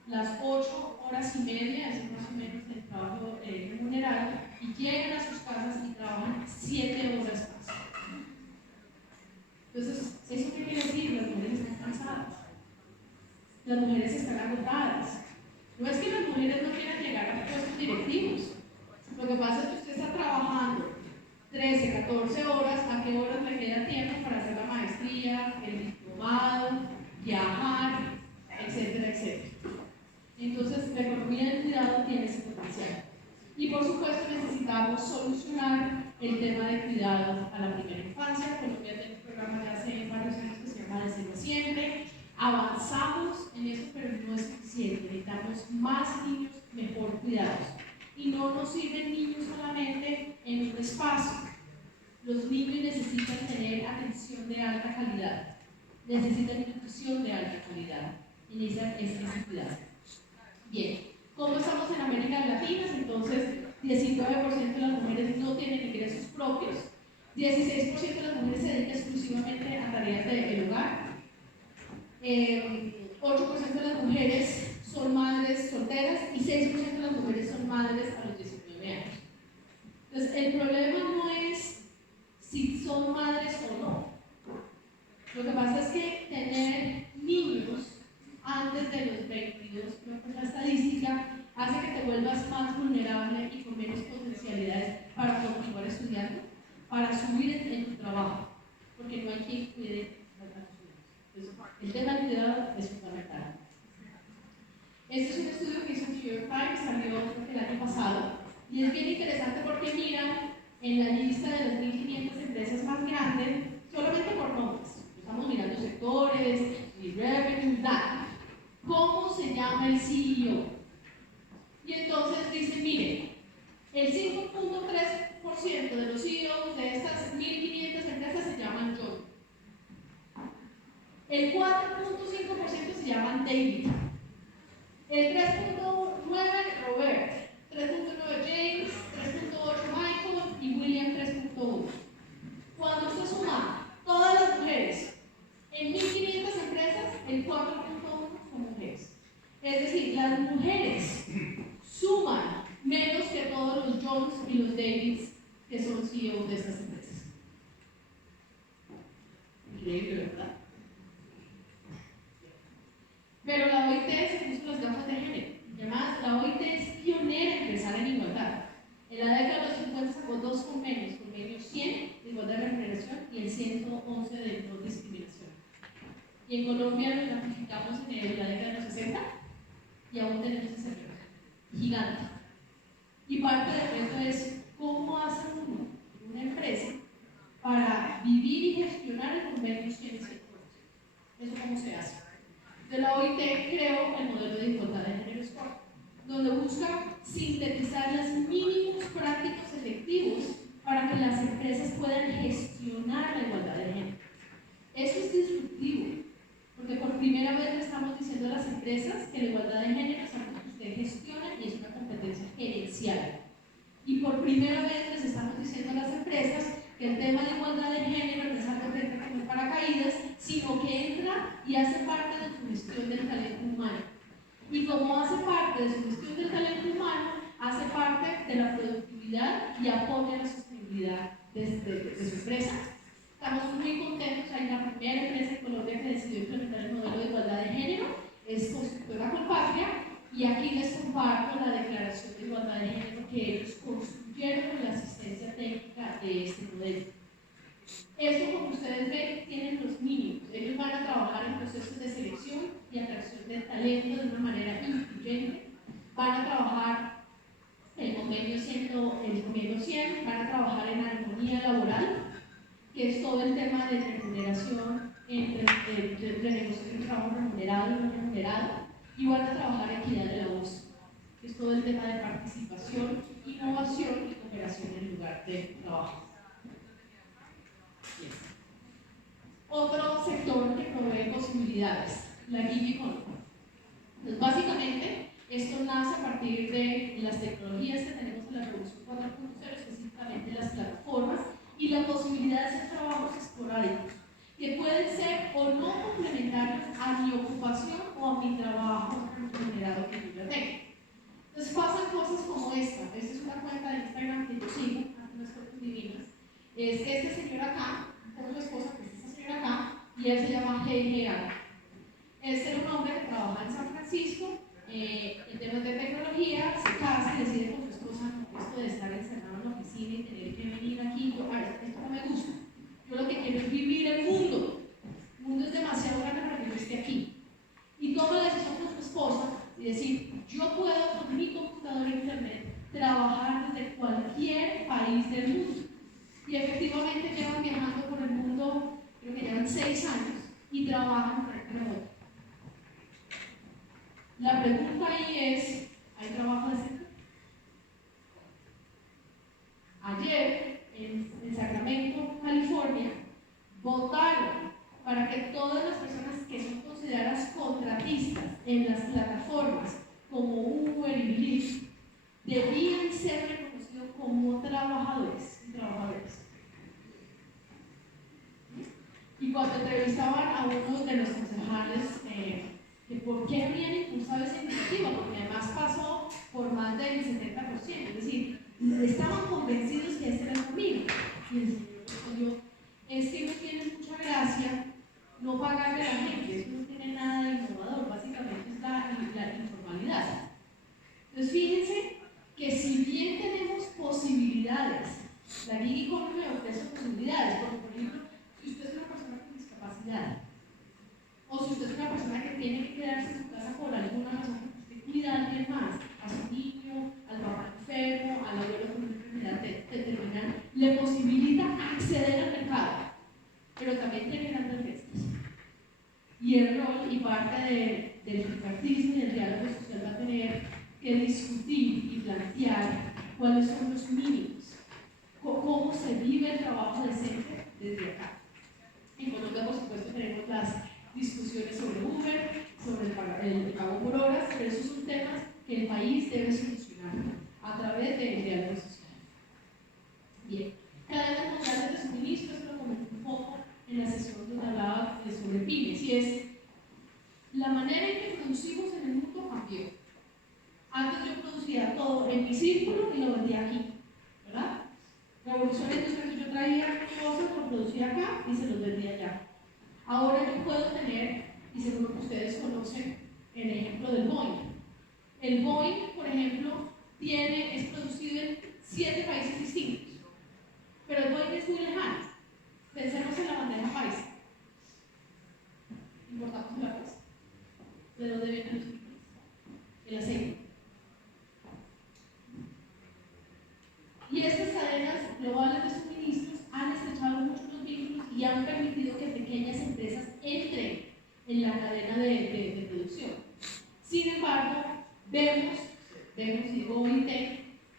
las 8 horas y media, es más o menos el trabajo remunerado, y llegan a sus casas y trabajan 7 horas más. Entonces, ¿eso qué quiere decir? Las mujeres están cansadas, las mujeres están agotadas. No es que las mujeres no quieran llegar a puestos directivos, lo que pasa es que usted está trabajando 13, 14 horas, ¿a qué horas le queda tiempo para hacer la maestría, el diplomado, viajar, etcétera, etcétera? Entonces, la economía del cuidado tiene ese potencial. Y por supuesto necesitamos solucionar el tema de cuidado a la primera infancia. Colombia tiene un programa de hace varios años que se llama Desde Siempre. Avanzamos en eso, pero no es suficiente. Necesitamos más niños mejor cuidados. Y no nos sirven niños solamente en un espacio. Los niños necesitan tener atención de alta calidad. Necesitan nutrición de alta calidad. Y necesitan ese cuidado. Bien, ¿cómo estamos en América Latina? Entonces, 19% de las mujeres no tienen ingresos propios, 16% de las mujeres se dedican exclusivamente a tareas del hogar, 8% de las mujeres son madres solteras y 6% de las mujeres son madres a los 19 años. Entonces, el problema no es si son madres o no. Lo que pasa es que tener niños antes de los 22, creo que la estadística hace que te vuelvas más vulnerable y con menos potencialidades para continuar estudiando, para subir en tu trabajo, porque no hay quien cuide a tus hijos. Entonces, el tema del cuidado es fundamental. Este es un estudio que hizo el New York Times, salió creo que el año pasado, y es bien interesante porque miran en la lista de las 1.500 empresas más grandes, solamente por nombres. Estamos mirando sectores, y revenue, data. ¿Cómo se llama el CEO? Y entonces dice, miren, el 5.3% de los CEOs de estas 1.500 empresas se llaman John. El 4.5% se llaman David. El 3.9% Robert. 3.9 James. 3.8 Michael. Y William 3.1. Cuando usted suma todas las mujeres en 1.500 empresas, el 4.1 son mujeres. Es decir, las mujeres suman menos que todos los Johns y los Davids que son CEOs de estas empresas. Increíble, ¿verdad? Pero la OIT se puso las gafas de género. Y además, la OIT es pionera en pensar en igualdad. En la década de los 50 sacó 2 convenios, convenio 100 de igualdad de remuneración y el 111 de no discriminación. Y en Colombia lo ratificamos en la década de los 60 y aún tenemos ese reto gigante. Y parte del reto es cómo hace uno, una empresa, para vivir y gestionar el convenio 100 y 111. ¿Eso cómo se hace? De la OIT creó el modelo de igualdad de género Score, donde busca sintetizar los mínimos prácticos efectivos para que las empresas puedan gestionar la igualdad de género. Eso es disruptivo, porque por primera vez le estamos diciendo a las empresas que la igualdad de género es algo que usted gestiona y es una competencia gerencial. Y por primera vez les estamos diciendo a las empresas que el tema de igualdad de género no es algo que entra como paracaídas, sino que entra y hace parte de su gestión del talento humano. Y como hace parte de su gestión del talento humano, hace parte de la productividad y apoya la sostenibilidad de su empresa. Estamos muy contentos, hay la primera empresa en Colombia que decidió implementar el modelo de igualdad de género, es Constructora Colpatria, y aquí les comparto la declaración de igualdad de género que ellos construyeron con la asistencia técnica de este modelo. Esto, como ustedes ven, tienen los mínimos. Ellos van a trabajar en procesos de selección y atracción de talento de una manera incluyente. Van a trabajar el convenio 100, van a trabajar en armonía armonía laboral, que es todo el tema de remuneración, de negociación de trabajo remunerado y no remunerado, y van a trabajar equidad de la voz, que es todo el tema de participación, innovación y cooperación en el lugar de trabajo. Bien. Otro sector que provee posibilidades, la gig economy. Entonces, básicamente, esto nace a partir de las tecnologías que tenemos en la Revolución 4.0, específicamente las plataformas, y la posibilidad de hacer trabajos esporádicos, que pueden ser o no complementarios a mi ocupación o a mi trabajo remunerado que yo ya tengo. Entonces pasan cosas como esta. Esta es una cuenta de Instagram que yo sigo, unas fotos divinas. Es este señor acá, con su esposa, que es esta señora acá, y él se llama G.G.A. Este era un hombre que trabaja en San Francisco, en temas de tecnología, se casa y decide con su esposa, esto de estar encerrado en la oficina y tener que venir aquí, esto no me gusta. Yo lo que quiero es vivir el mundo. El mundo es demasiado grande para que yo esté aquí. Y toma la decisión con su esposa y decir, yo puedo con mi computadora e internet trabajar desde cualquier país del mundo. Y efectivamente llevan viajando por el mundo, creo que llevan 6 años, y trabajan por el remoto. La pregunta ahí es, ¿hay trabajo decente? Ayer, en Sacramento, California, votaron para que todas las personas que son consideradas contratistas en las plataformas como Uber y Lyft debían ser reconocidos como trabajadores y trabajadoras. Y cuando entrevistaban a uno de los concejales que por qué habían impulsado esa iniciativa, porque además pasó por más del 70%, es decir, estaban convencidos que este era el camino. Y el señor respondió, es que no tiene mucha gracia no pagarle a la gente, eso no tiene nada de innovador, básicamente es la informalidad. Entonces fíjense que si bien tenemos posibilidades, la gig economy ofrece posibilidades, porque por ejemplo, si usted es una persona con discapacidad, o si usted es una persona que tiene que quedarse en su casa por alguna razón, porque usted cuida a alguien más, a su niño, al papá enfermo, al abuelo con una enfermedad determinada, le posibilita acceder al mercado, pero también tiene grandes riesgos. Y el rol y parte del tripartismo y del diálogo social va a tener que discutir y plantear cuáles son los mínimos, cómo se vive el trabajo decente desde acá. En Colombia, por supuesto, tenemos las discusiones sobre Uber, sobre el pago por horas, pero esos son temas que el país debe solucionar a través del diálogo social. Bien, cadenas mundiales de suministro, esto lo comenté un poco en la sesión donde hablaba sobre pymes, y es la manera en que producimos en el mundo cambió. Antes yo producía todo en mi círculo y lo vendía aquí, ¿verdad? Revolución industrial, yo traía cosas, lo producía acá y se los vendía allá. Ahora yo puedo tener, y seguro que ustedes conocen el ejemplo del Boeing. El Boeing, por ejemplo, es producido en 7 países distintos, pero el Boeing es muy lejano. Pensemos en la bandeja paisa. Importamos el arroz. ¿De dónde vienen los ingredientes? El aceite. Y estas cadenas globales de suministros han estrechado mucho los vínculos y han permitido que pequeñas empresas entren en la cadena de producción. Sin embargo, vemos y digo OIT,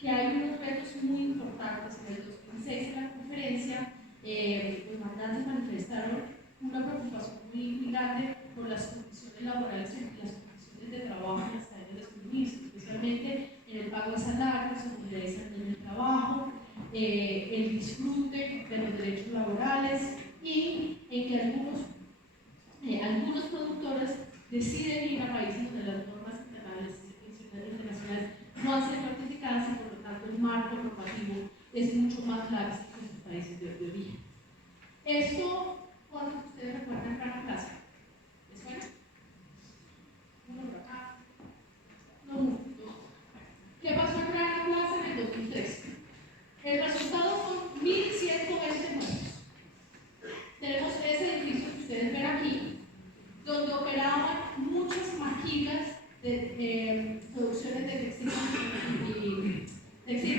que hay unos retos muy importantes. En el 2006, en la conferencia, los mandantes manifestaron una preocupación muy grande por las condiciones laborales y las condiciones de trabajo en las cadenas de suministro, especialmente en el pago de salarios, en el trabajo, el disfrute de los derechos laborales, y en que algunos productores deciden ir a países donde las normas internacionales no han sido ratificadas y por lo tanto el marco normativo es mucho más laxo que en sus países de origen. Esto, cuando ustedes recuerdan Rana Plaza, ¿les suena? Uno por acá, no mucho. ¿Qué pasó en Rana Plaza en el 2013? El resultado son 1.120 muertos. Tenemos ese edificio que ustedes ven aquí, donde operaban muchas maquilas de producciones de textil,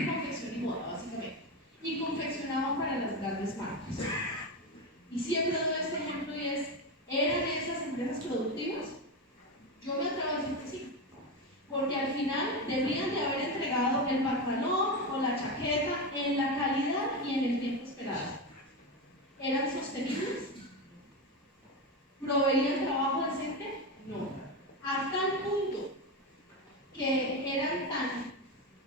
confección y moda, básicamente. Y confeccionaban para máquinas. Y siempre doy este ejemplo y es, ¿eran esas empresas productivas? Yo me atrevo a decir que sí, porque al final deberían de haber entregado el pantalón o la chaqueta en la calidad y en el tiempo esperado. ¿Eran sostenibles? ¿Proveían trabajo decente? No. A tal punto que eran tan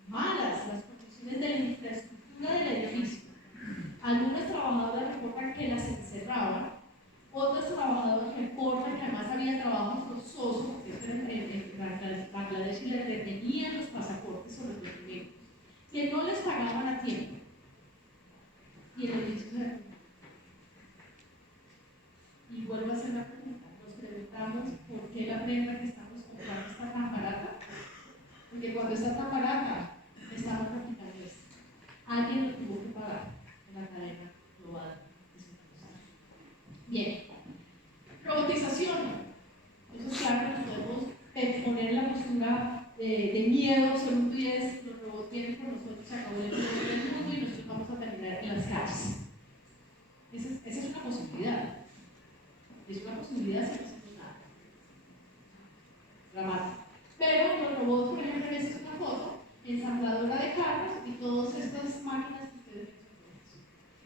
malas las condiciones de la infraestructura del edificio. Algunos trabajadores reportan que las encerraban, otros trabajadores reportan que además había trabajo forzoso, porque en Bangladesh les retenían los pasaportes sobre los documentos, que no les pagaban a tiempo. Y el edificio se derrumbó. Y vuelvo a hacer la pregunta, nos preguntamos por qué la prenda que estamos comprando está tan barata, porque cuando está tan barata, estamos practicando esto. Alguien lo tuvo que pagar en la cadena global. Bien, robotización. Eso es claro que nos podemos poner en la postura de miedo, según tú dices, los robots vienen por nosotros, se acabó el mundo y nosotros vamos a terminar en las calles. Esa es una posibilidad. Es una posibilidad si no hacemos nada. Dramático. Pero los robots, por ejemplo, esta es una foto, ensambladora de carros y todas estas máquinas que ustedes ven.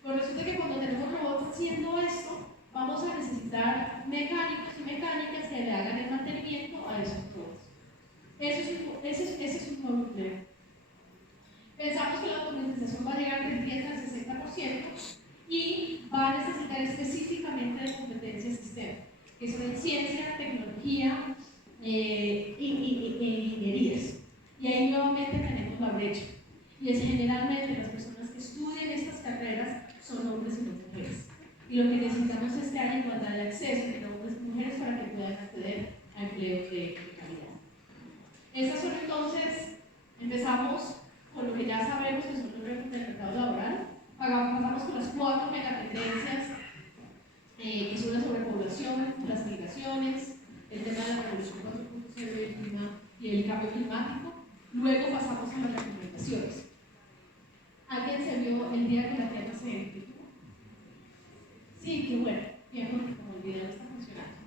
Pero resulta que cuando tenemos robots haciendo esto, vamos a necesitar mecánicos y mecánicas que le hagan el mantenimiento a esos robots. Ese es un nuevo empleo. Pensamos que la automatización va a llegar del 10 al 60% y va a necesitar específicamente de competencias STEM, que son en ciencia, tecnología e ingenierías. Y ahí nuevamente tenemos la brecha. Y es generalmente las personas que estudian estas carreras son hombres y no mujeres. Y lo que necesitamos es que haya igualdad de acceso entre hombres y mujeres para que puedan acceder a empleos de calidad. Estas son entonces, empezamos con lo que ya sabemos que son los retos del mercado laboral. Pasamos con las 4 megatendencias, que son la sobrepoblación, las migraciones, el tema de la revolución 4.0 y el cambio climático. Luego pasamos a las recomendaciones. ¿Alguien se vio el día que la Tierra se detuvo? Sí, qué bueno, bien, porque como el video está funcionando.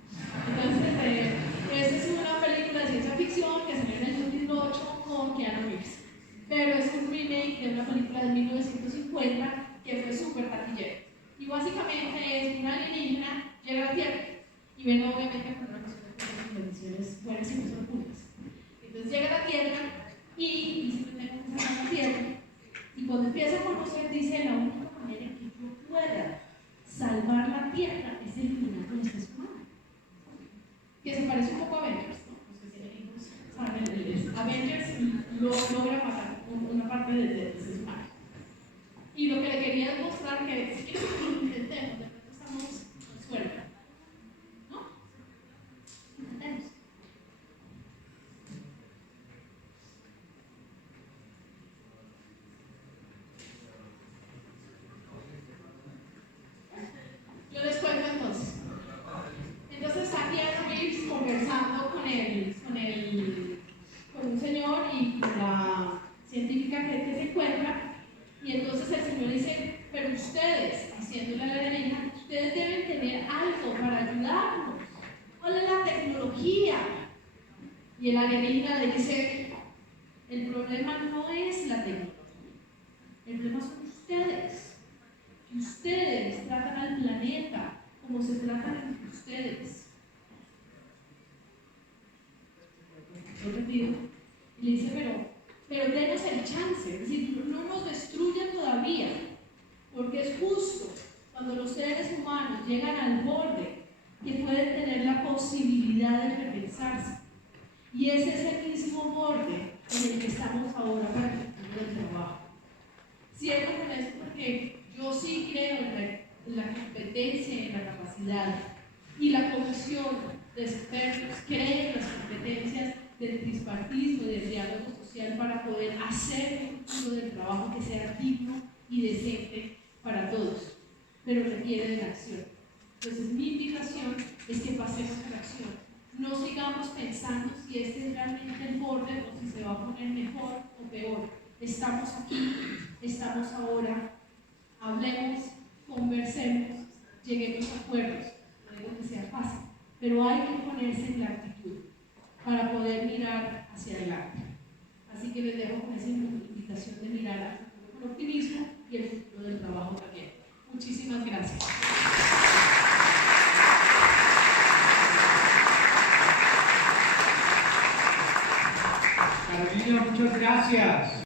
Entonces, esta es una película de ciencia ficción que salió en el 2008 con Keanu Reeves. Pero es un remake de una película de 1950 que fue súper taquillero. Y básicamente es una alienígena, llega a la Tierra y ven obviamente con una persona con condiciones buenas y no son ocultas. Entonces llega a la Tierra y simplemente empieza a la Tierra. Y cuando empieza a conocer, dice: la única manera en que yo pueda salvar la Tierra es eliminar a la especie humana. Que se parece un poco a Avengers, ¿no? Los que tienen hijos saben, Avengers logra matar una parte de seres humanos. Y lo que le quería demostrar que si quieren que lo intentemos, de pronto estamos con suerte, ¿no? Intentemos. Yo les cuento entonces. Entonces está Keanu Reeves conversando con un señor y con la científica que se encuentra, y entonces el señor dice: pero ustedes, diciéndole a la alienígena, ustedes deben tener algo para ayudarnos. ¿Cuál es la tecnología? Y el alienígena le dice: el problema no es la tecnología, el problema son ustedes. Que ustedes tratan al planeta como se tratan entre ustedes. Yo repito, y le dice: pero denos el chance, es decir, no nos destruyan todavía, porque es justo cuando los seres humanos llegan al borde que pueden tener la posibilidad de repensarse. Y ese es el mismo borde en el que estamos ahora practicando el trabajo. Cierro con esto porque yo sí creo en la competencia, en la capacidad, y la comisión de expertos cree en las competencias del trispartismo y del diálogo social para poder hacer un futuro del trabajo que sea digno y decente para todos, pero requiere de la acción. Entonces mi invitación es que pasemos a la acción. No sigamos pensando si este es realmente el borde o si se va a poner mejor o peor. Estamos aquí, estamos ahora, hablemos conversemos, lleguemos a acuerdos, no digo que sea fácil, pero hay que ponerse en la actitud para poder mirar hacia adelante. Así que les dejo con esa invitación de mirar al futuro con optimismo y el futuro del trabajo también. Muchísimas gracias. Carolina, muchas gracias.